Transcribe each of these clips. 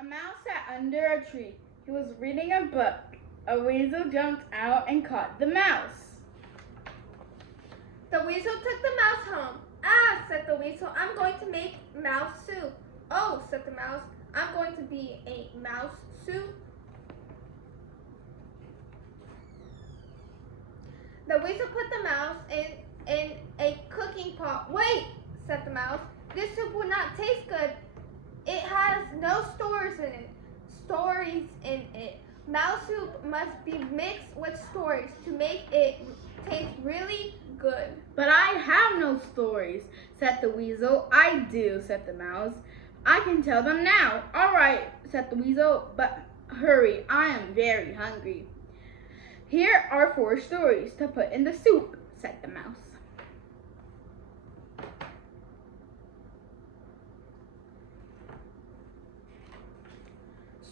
A mouse sat under a tree. He was reading a book. A weasel jumped out and caught the mouse. The weasel took the mouse home. Ah, said the weasel, I'm going to make mouse soup. Oh, said the mouse, I'm going to be a mouse soup. The weasel put the mouse in a cooking pot. Wait, said the mouse, this soup will not taste good. It has no stories in it. Mouse soup must be mixed with stories to make it taste really good. But I have no stories, said the weasel. I do, said the mouse. I can tell them now. All right, said the weasel, but hurry, I am very hungry. Here are 4 stories to put in the soup, said the mouse.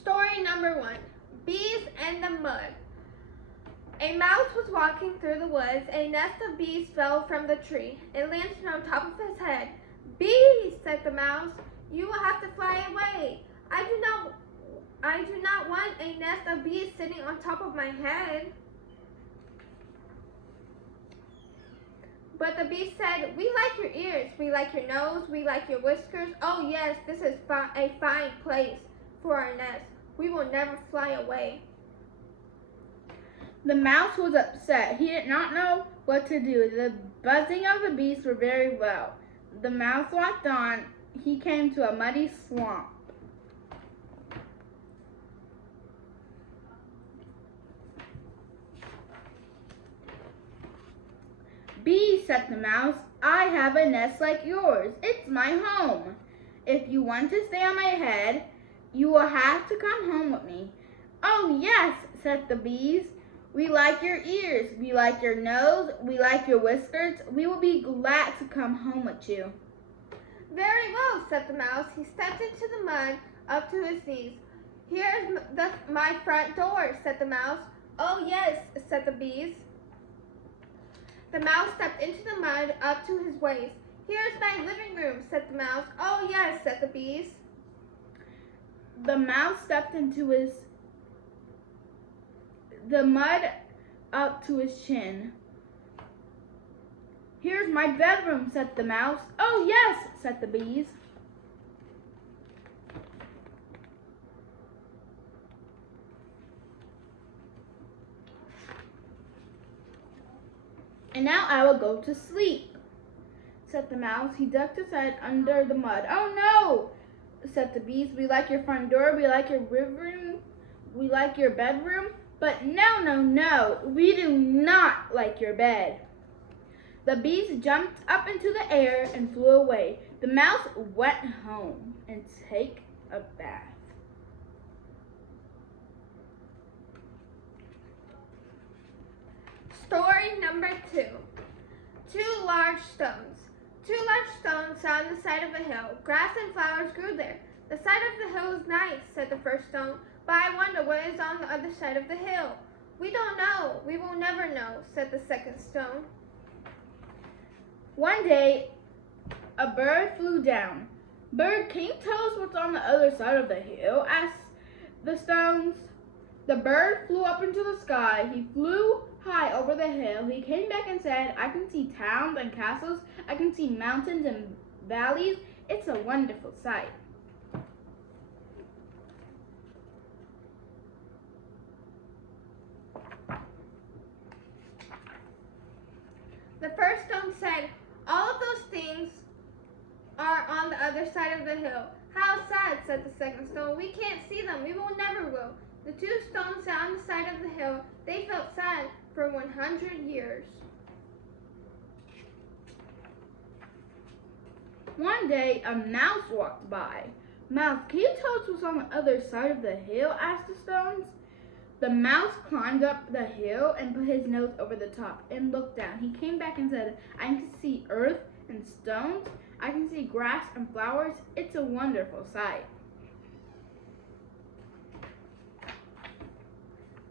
Story number 1, Bees and the Mud. A mouse was walking through the woods. A nest of bees fell from the tree. It landed on top of his head. Bees, said the mouse, you will have to fly away. I do not want a nest of bees sitting on top of my head. But the bee said, we like your ears, we like your nose, we like your whiskers. Oh yes, this is a fine place for our nest. We will never fly away. The mouse was upset. He did not know what to do. The buzzing of the bees were very loud. The mouse walked on. He came to a muddy swamp. Bee, said the mouse, I have a nest like yours. It's my home. If you want to stay on my head, you will have to come home with me. Oh yes, said the bees. We like your ears, we like your nose, we like your whiskers. We will be glad to come home with you. Very well, said the mouse. He stepped into the mud up to his knees. Here's my front door, said the mouse. Oh yes, said the bees. The mouse stepped into the mud up to his waist. Here's my living room, said the mouse. Oh yes, said the bees. The mouse stepped into the mud up to his chin. Here's my bedroom, said the mouse. Oh yes, said the bees. And now I will go to sleep, said the mouse. He ducked his head under the mud. Oh no, said the bees. We like your front door, we like your room, we like your bedroom, but no, no, no, we do not like your bed. The bees jumped up into the air and flew away. The mouse went home and take a bath. Story number 2, 2 large stones. 2 large stones sat on the side of a hill. Grass and flowers grew there. The side of the hill is nice, said the first stone, but I wonder what is on the other side of the hill. We don't know. We will never know, said the second stone. One day, a bird flew down. Bird, can you tell us what's on the other side of the hill? Asked the stones. The bird flew up into the sky. He flew high over the hill. He came back and said, I can see towns and castles. I can see mountains and valleys. It's a wonderful sight. The first stone said, all of those things are on the other side of the hill. How sad, said the second stone. We can't see them. We will never will. The 2 stones sat on the side of the hill. They felt sad for 100 years. One day, a mouse walked by. Mouse, can you tell us what's on the other side of the hill? Asked the stones. The mouse climbed up the hill and put his nose over the top and looked down. He came back and said, I can see earth and stones. I can see grass and flowers. It's a wonderful sight.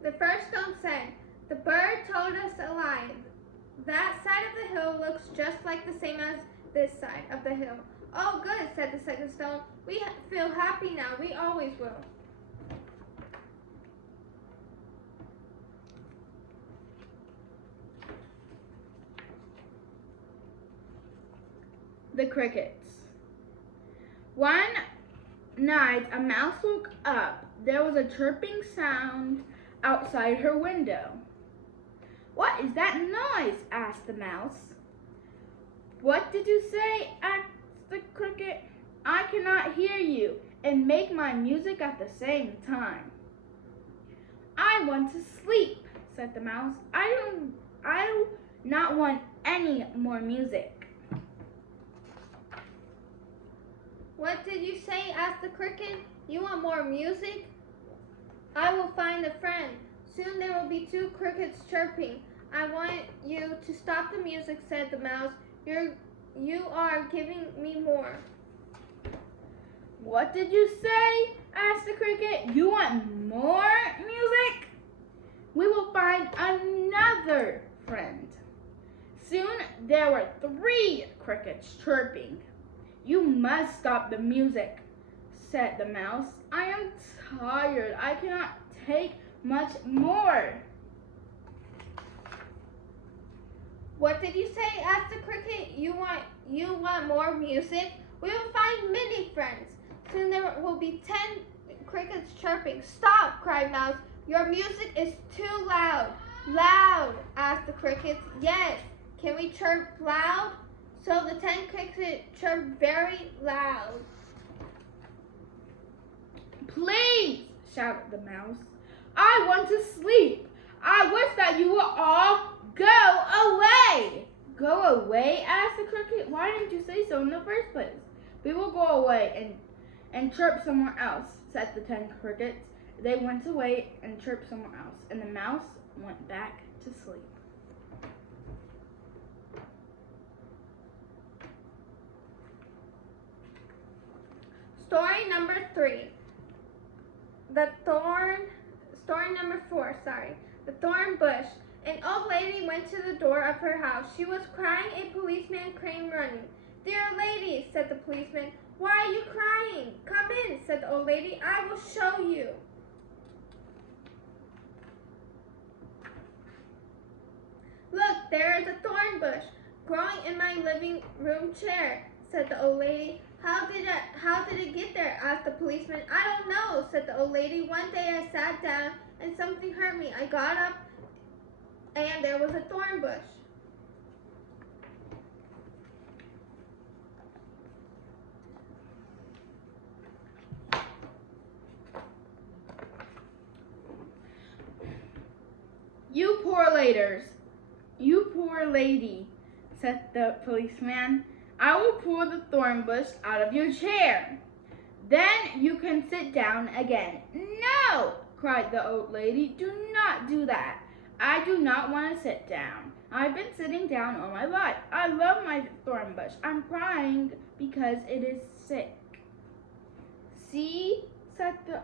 The first stone said, the bird told us a lie. That side of the hill looks just like the same as this side of the hill. Oh, good, said the second stone. We feel happy now. We always will. The crickets. One night, a mouse woke up. There was a chirping sound outside her window. "What is that noise?" asked the mouse. "What did you say?" asked the cricket. "I cannot hear you and make my music at the same time." "I want to sleep," said the mouse. I do not want any more music." "What did you say?" asked the cricket. "You want more music? I will find a friend. Soon there will be two crickets chirping. I want you to stop the music," said the mouse. You are giving me more." "What did you say?" asked the cricket. "You want more music? We will find another friend." Soon there were 3 crickets chirping. "You must stop the music," said the mouse. "I am tired. I cannot take much more." "What did you say?" asked the cricket. You want more music? We will find many friends. Soon there will be 10 crickets chirping." "Stop!" cried Mouse. "Your music is too loud." "Loud?" asked the crickets. "Yes. Can we chirp loud?" So the 10 crickets chirped very loud. "Please," shouted the mouse. "I want to sleep. I wish that you would all go away." "Go away?" asked the cricket. "Why didn't you say so in the first place?" "We will go away and chirp somewhere else," said the 10 crickets. They went away and chirped somewhere else, and the mouse went back to sleep. Story number 3. Story number 4, The thorn bush. An old lady went to the door of her house. She was crying. A policeman came running. "Dear lady," said the policeman, "why are you crying?" "Come in," said the old lady. "I will show you." "Look, there is a thorn bush growing in my living room chair," said the old lady. How did it get there?" asked the policeman. "I don't know," said the old lady. "One day I sat down and something hurt me. I got up and there was a thorn bush." You poor lady," said the policeman. "I will pull the thorn bush out of your chair. Then you can sit down again." "No," cried the old lady. "Do not do that. I do not want to sit down. I've been sitting down all my life. I love my thorn bush. I'm crying because it is sick." "See," said the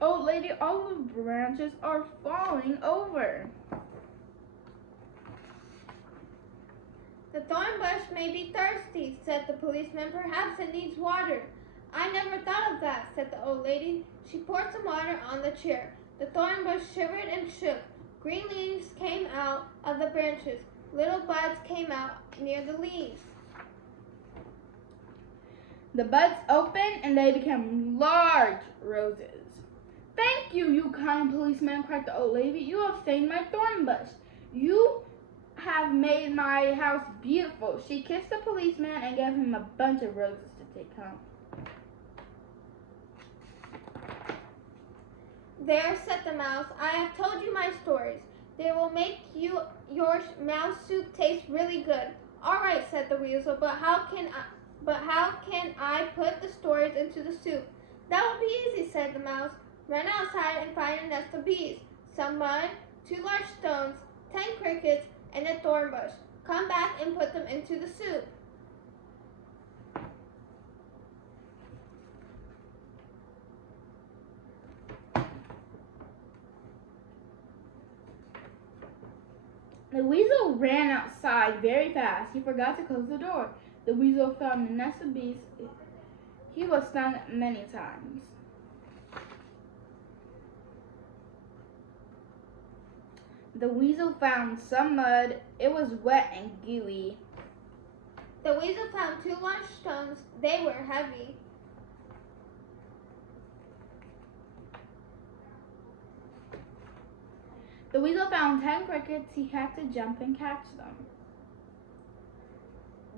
old lady, "all the branches are falling over." "The thorn bush may be thirsty," said the policeman. "Perhaps it needs water." "I never thought of that," said the old lady. She poured some water on the chair. The thorn bush shivered and shook. Green leaves came out of the branches. Little buds came out near the leaves. The buds opened and they became large roses. "Thank you, you kind policeman," cried the old lady. "You have saved my thorn bush. You have made my house beautiful." She kissed the policeman and gave him a bunch of roses to take home. "There," said the mouse, "I have told you my stories. They will make your mouse soup taste really good." "All right," said the weasel, but how can I put the stories into the soup?" "That will be easy," said the mouse. "Run outside and find a nest of bees, some mud, 2 large stones, 10 crickets, and a thorn bush. Come back and put them into the soup." The weasel ran outside very fast. He forgot to close the door. The weasel found a nest of bees. He was stung many times. The weasel found some mud. It was wet and gooey. The weasel found 2 large stones. They were heavy. The weasel found 10 crickets. He had to jump and catch them.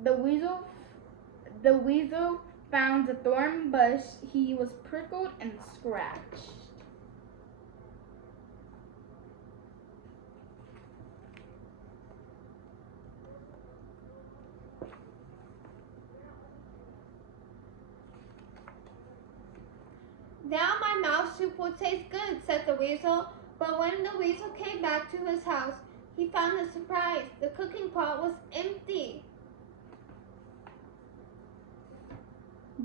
The weasel found a thorn bush. He was prickled and scratched. Now my mouse soup will taste good, said the weasel. But when the weasel came back to his house, he found a surprise. The cooking pot was empty.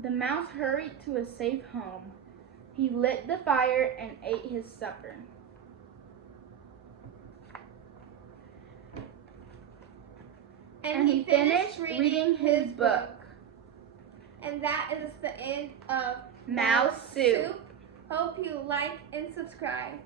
The mouse hurried to a safe home. He lit the fire and ate his supper. And he finished reading his book. And that is the end of Mouse Soup. Hope you like and subscribe.